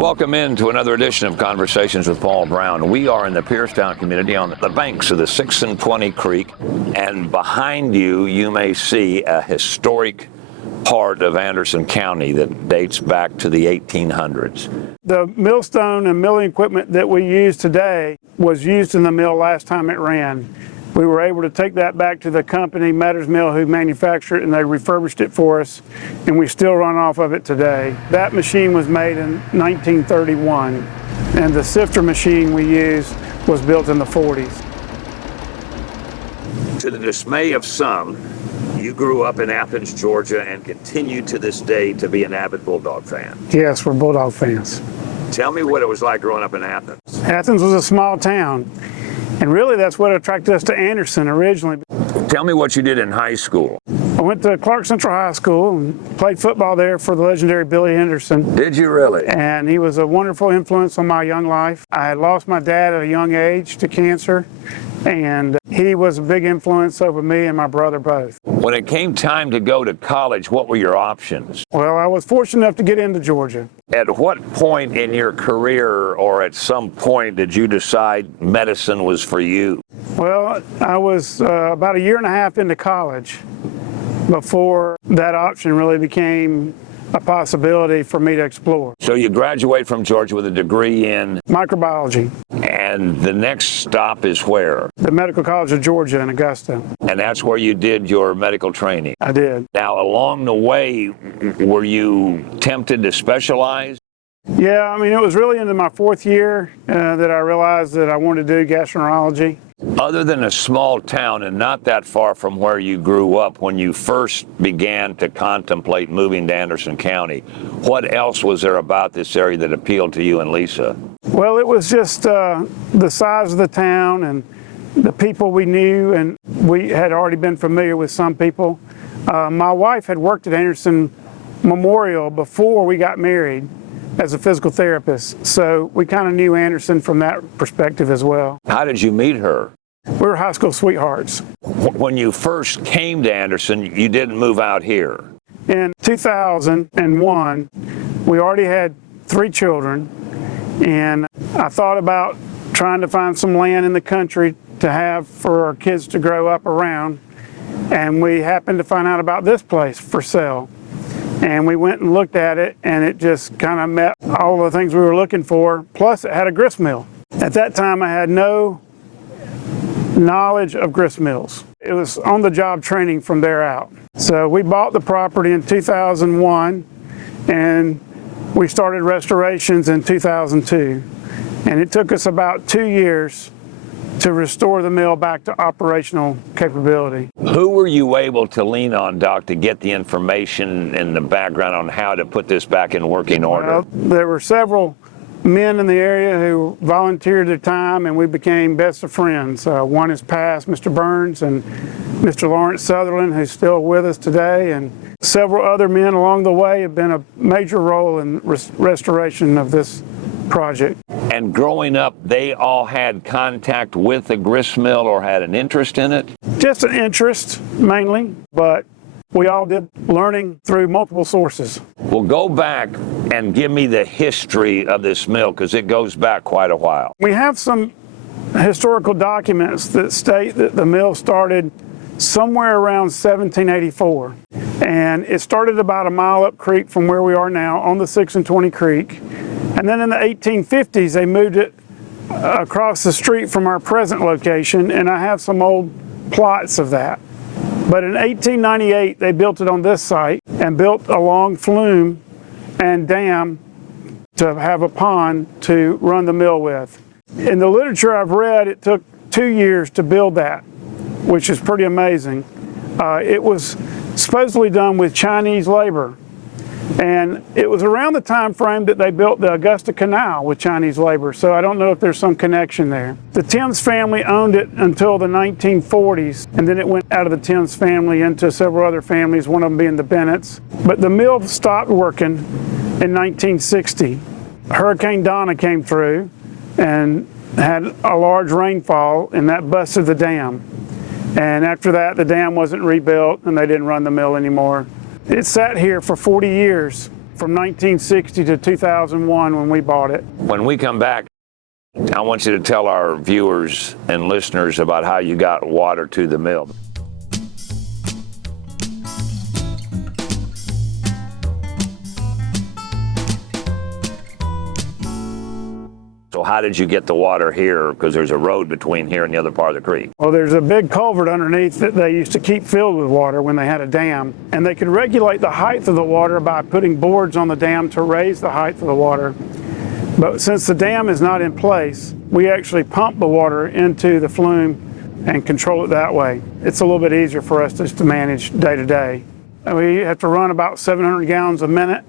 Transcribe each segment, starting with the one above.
Welcome into another edition of Conversations with Paul Brown. We are in the Piercetown community on the banks of the 6 and 20 Creek, and behind you, you may see a historic part of Anderson County that dates back to the 1800s. The millstone and milling equipment that we use today was used in the mill last time it ran. We were able to take that back to the company, Metter's Mill, who manufactured it, and they refurbished it for us, and we still run off of it today. That machine was made in 1931, and the sifter machine we use was built in the 40s. To the dismay of some, you grew up in Athens, Georgia, and continue to this day to be an avid Bulldog fan. Yes, we're Bulldog fans. Tell me what it was like growing up in Athens. Athens was a small town, and really that's what attracted us to Anderson originally. Tell me what you did in high school. I went to Clark Central High School and played football there for the legendary Billy Henderson. Did you really? And he was a wonderful influence on my young life. I had lost my dad at a young age to cancer, and he was a big influence over me and my brother both. When it came time to go to college, what were your options? Well, I was fortunate enough to get into Georgia. At what point in your career or at some point did you decide medicine was for you? Well, I was about a year and a half into college before that option really became a possibility for me to explore. So you graduate from Georgia with a degree in Microbiology. And the next stop is where? The Medical College of Georgia in Augusta. And that's where you did your medical training? I did. Now, along the way, were you tempted to specialize? Yeah, I mean, it was really into my fourth year that I realized that I wanted to do gastroenterology. Other than a small town and not that far from where you grew up, when you first began to contemplate moving to Anderson County, what else was there about this area that appealed to you and Lisa? Well, it was just the size of the town and the people we knew, and we had already been familiar with some people. My wife had worked at Anderson Memorial before we got married as a physical therapist, so we kind of knew Anderson from that perspective as well. How did you meet her? We were high school sweethearts. When you first came to Anderson, you didn't move out here. In 2001, we already had 3 children, and I thought about trying to find some land in the country to have for our kids to grow up around, and we happened to find out about this place for sale. And we went and looked at it, and it just kind of met all the things we were looking for, plus it had a grist mill. At that time, I had no knowledge of grist mills. It was on-the-job training from there out. So we bought the property in 2001, and we started restorations in 2002. And it took us about 2 years to restore the mill back to operational capability. Who were you able to lean on, Doc, to get the information and the background on how to put this back in working order? Well, there were several men in the area who volunteered their time, and we became best of friends. One is passed, Mr. Burns, and Mr. Lawrence Sutherland, who's still with us today, and several other men along the way have been a major role in restoration of this project. And growing up, they all had contact with the grist mill or had an interest in it? Just an interest, mainly, but we all did learning through multiple sources. Well, go back and give me the history of this mill, because it goes back quite a while. We have some historical documents that state that the mill started somewhere around 1784. And it started about a mile up creek from where we are now on the 6 and 20 Creek. And then in the 1850s, they moved it across the street from our present location, and I have some old plots of that. But in 1898, they built it on this site and built a long flume and dam to have a pond to run the mill with. In the literature I've read, it took 2 years to build that, which is pretty amazing. It was supposedly done with Chinese labor. And it was around the time frame that they built the Augusta Canal with Chinese labor, so I don't know if there's some connection there. The Thames family owned it until the 1940s, and then it went out of the Thames family into several other families, one of them being the Bennetts. But the mill stopped working in 1960. Hurricane Donna came through and had a large rainfall, and that busted the dam. And after that, the dam wasn't rebuilt, and they didn't run the mill anymore. It sat here for 40 years from 1960 to 2001 when we bought it. When we come back, I want you to tell our viewers and listeners about how you got water to the mill. So how did you get the water here? Because there's a road between here and the other part of the creek. Well, there's a big culvert underneath that they used to keep filled with water when they had a dam. And they could regulate the height of the water by putting boards on the dam to raise the height of the water. But since the dam is not in place, we actually pump the water into the flume and control it that way. It's a little bit easier for us just to manage day to day. And we have to run about 700 gallons a minute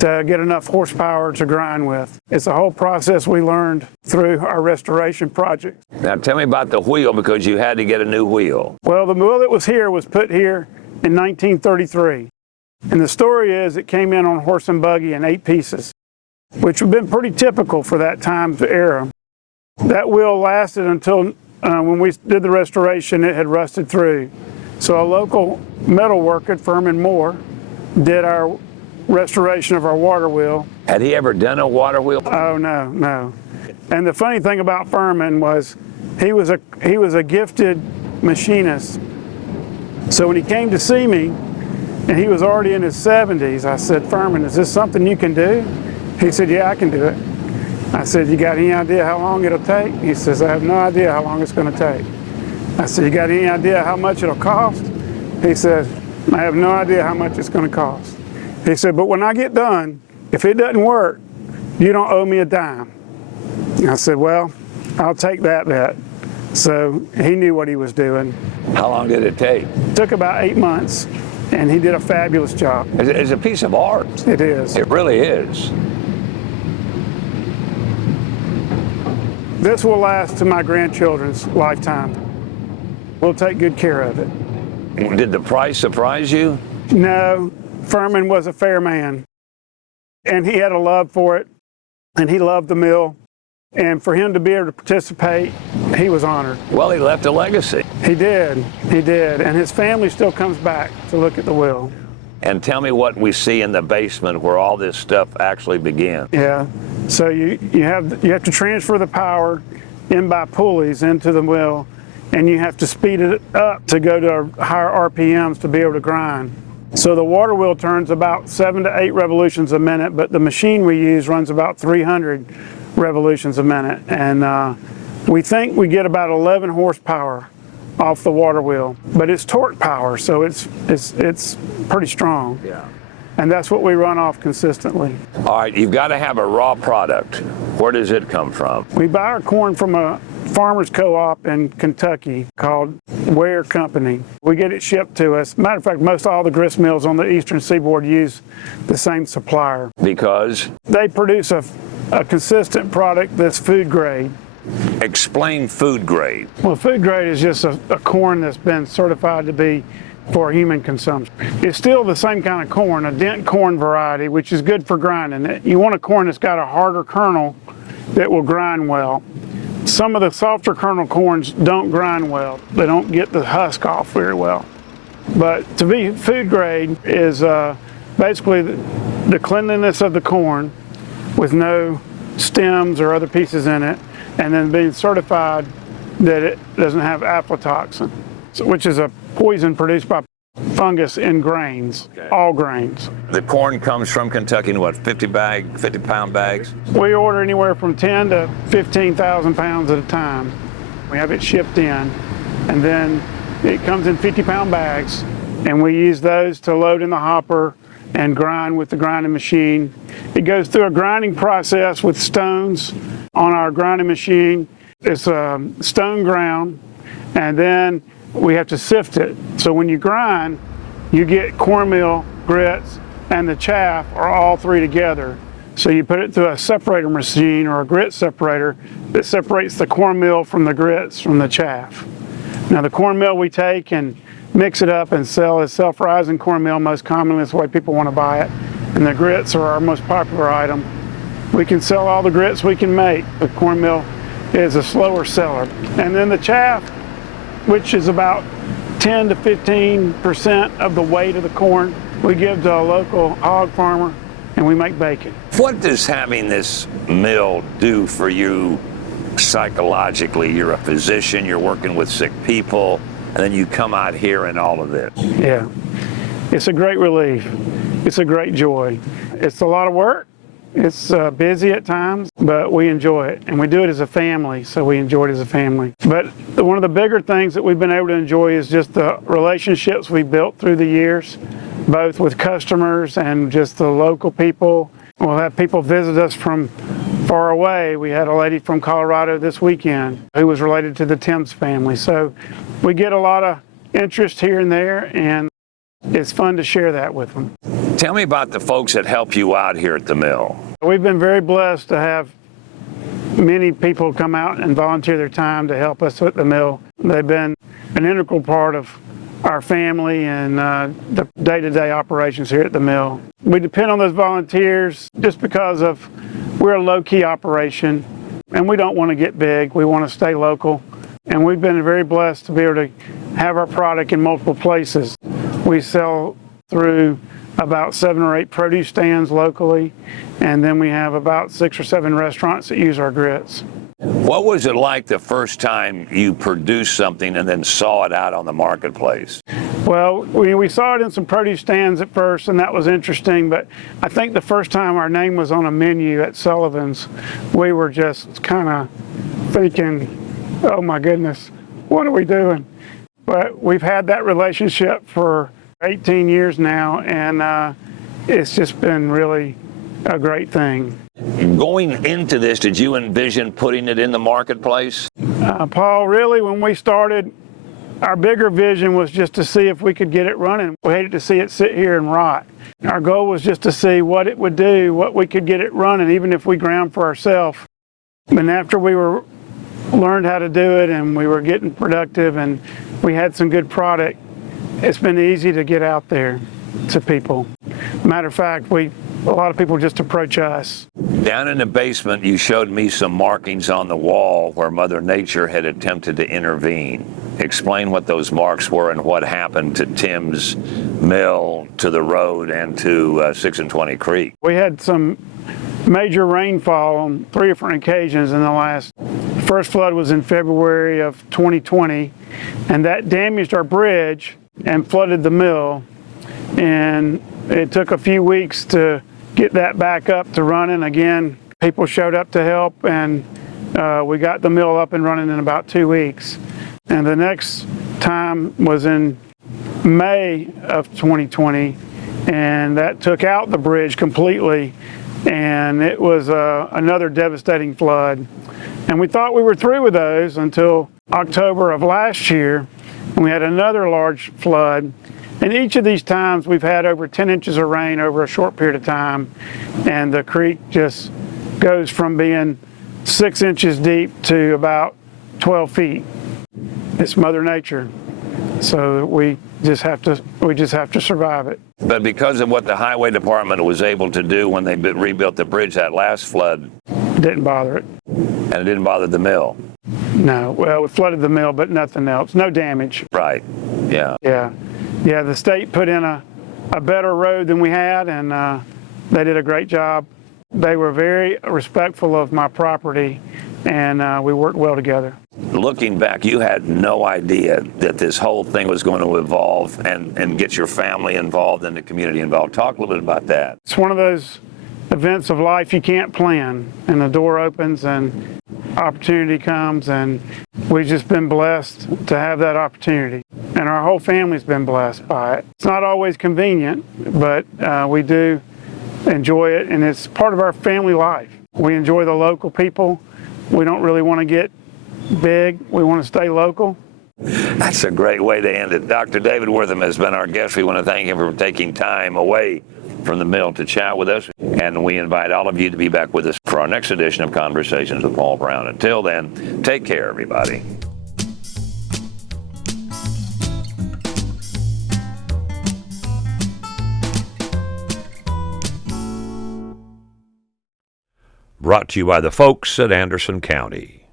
to get enough horsepower to grind with. It's a whole process we learned through our restoration project. Now tell me about the wheel, because you had to get a new wheel. Well, the wheel that was here was put here in 1933. And the story is it came in on horse and buggy in 8 pieces, which would have been pretty typical for that time era. That wheel lasted until when we did the restoration, it had rusted through. So a local metal worker at Furman Moore did our restoration of our water wheel. Had he ever done a water wheel? Oh, no. And the funny thing about Furman was he was a gifted machinist. So when he came to see me, and he was already in his 70s, I said, "Furman, is this something you can do?" He said, "Yeah, I can do it." I said, "You got any idea how long it'll take?" He says, "I have no idea how long it's going to take." I said, "You got any idea how much it'll cost?" He said, "I have no idea how much it's going to cost." He said, "But when I get done, if it doesn't work, you don't owe me a dime." I said, "Well, I'll take that bet." So he knew what he was doing. How long did it take? It took about 8 months, and he did a fabulous job. It's a piece of art. It is. It really is. This will last to my grandchildren's lifetime. We'll take good care of it. Did the price surprise you? No, Furman was a fair man, and he had a love for it, and he loved the mill. And for him to be able to participate, he was honored. Well, he left a legacy. He did, and his family still comes back to look at the wheel. And tell me what we see in the basement where all this stuff actually began. Yeah, so you have to transfer the power in by pulleys into the wheel, and you have to speed it up to go to higher RPMs to be able to grind. So the water wheel turns about 7 to 8 revolutions a minute, but the machine we use runs about 300 revolutions a minute. And we think we get about 11 horsepower off the water wheel, but it's torque power, so it's pretty strong. Yeah. And that's what we run off consistently. All right, you've got to have a raw product. Where does it come from? We buy our corn from a farmer's co-op in Kentucky called Ware Company. We get it shipped to us. Matter of fact, most all the grist mills on the eastern seaboard use the same supplier. Because? They produce a consistent product that's food grade. Explain food grade. Well, food grade is just a corn that's been certified to be for human consumption. It's still the same kind of corn, a dent corn variety, which is good for grinding. You want a corn that's got a harder kernel that will grind well. Some of the softer kernel corns don't grind well. They don't get the husk off very well. But to be food grade is basically the cleanliness of the corn with no stems or other pieces in it, and then being certified that it doesn't have aflatoxin, which is a poison produced by fungus in grains, all grains. The corn comes from Kentucky in what, 50-pound bags? We order anywhere from 10 to 15,000 pounds at a time. We have it shipped in, and then it comes in 50-pound bags, and we use those to load in the hopper and grind with the grinding machine. It goes through a grinding process with stones on our grinding machine. It's stone ground, and then we have to sift it. So when you grind, you get cornmeal, grits, and the chaff are all three together. So you put it through a separator machine or a grit separator that separates the cornmeal from the grits from the chaff. Now the cornmeal we take and mix it up and sell as self-rising cornmeal most commonly. That's the way people want to buy it. And the grits are our most popular item. We can sell all the grits we can make. The cornmeal is a slower seller. And then the chaff, which is about 10 to 15% of the weight of the corn, we give to a local hog farmer and we make bacon. What does having this mill do for you psychologically? You're a physician, you're working with sick people, and then you come out here and all of this. Yeah, it's a great relief. It's a great joy. It's a lot of work. It's busy at times, but we enjoy it, and we do it as a family, so we enjoy it as a family. But one of the bigger things that we've been able to enjoy is just the relationships we built through the years, both with customers and just the local people. We'll have people visit us from far away. We had a lady from Colorado this weekend who was related to the Timms family. So we get a lot of interest here and there, and it's fun to share that with them. Tell me about the folks that help you out here at the mill. We've been very blessed to have many people come out and volunteer their time to help us at the mill. They've been an integral part of our family and the day-to-day operations here at the mill. We depend on those volunteers just because we're a low-key operation, and we don't want to get big. We want to stay local, and we've been very blessed to be able to have our product in multiple places. We sell through about 7 or 8 produce stands locally, and then we have about 6 or 7 restaurants that use our grits. What was it like the first time you produced something and then saw it out on the marketplace? Well, we saw it in some produce stands at first, and that was interesting, but I think the first time our name was on a menu at Sullivan's, we were just kind of thinking, oh my goodness, what are we doing? But we've had that relationship for 18 years now, and it's just been really a great thing. Going into this, did you envision putting it in the marketplace? Paul, really, when we started, our bigger vision was just to see if we could get it running. We hated to see it sit here and rot. Our goal was just to see what it would do, what we could get it running, even if we ground for ourselves. And after we learned how to do it, and we were getting productive, and we had some good product, it's been easy to get out there to people. Matter of fact, a lot of people just approach us. Down in the basement, you showed me some markings on the wall where Mother Nature had attempted to intervene. Explain what those marks were and what happened to Timms Mill, to the road, and to 6 and 20 Creek. We had some major rainfall on 3 different occasions in the last. First flood was in February of 2020, and that damaged our bridge and flooded the mill. And it took a few weeks to get that back up to running again. People showed up to help, and we got the mill up and running in about 2 weeks. And the next time was in May of 2020, and that took out the bridge completely, and it was another devastating flood. And we thought we were through with those until October of last year, and we had another large flood. And each of these times we've had over 10 inches of rain over a short period of time, and the creek just goes from being 6 inches deep to about 12 feet. It's Mother Nature, so we just have to survive it. But because of what the highway department was able to do when they rebuilt the bridge that last flood, Didn't bother it. and it didn't bother the mill. No, well, it flooded the mill, but nothing else. No damage. Right. Yeah. Yeah, the state put in a better road than we had, and they did a great job. They were very respectful of my property, and we worked well together. Looking back, you had no idea that this whole thing was going to evolve and get your family involved and the community involved. Talk a little bit about that. It's one of those events of life you can't plan, and the door opens and opportunity comes, and we've just been blessed to have that opportunity. And our whole family's been blessed by it. It's not always convenient, but we do enjoy it, and it's part of our family life. We enjoy the local people. We don't really want to get big. We want to stay local. That's a great way to end it. Dr. David Wortham has been our guest. We want to thank him for taking time away from the mill to chat with us, and we invite all of you to be back with us for our next edition of Conversations with Paul Brown. Until then, take care, everybody. Brought to you by the folks at Anderson County.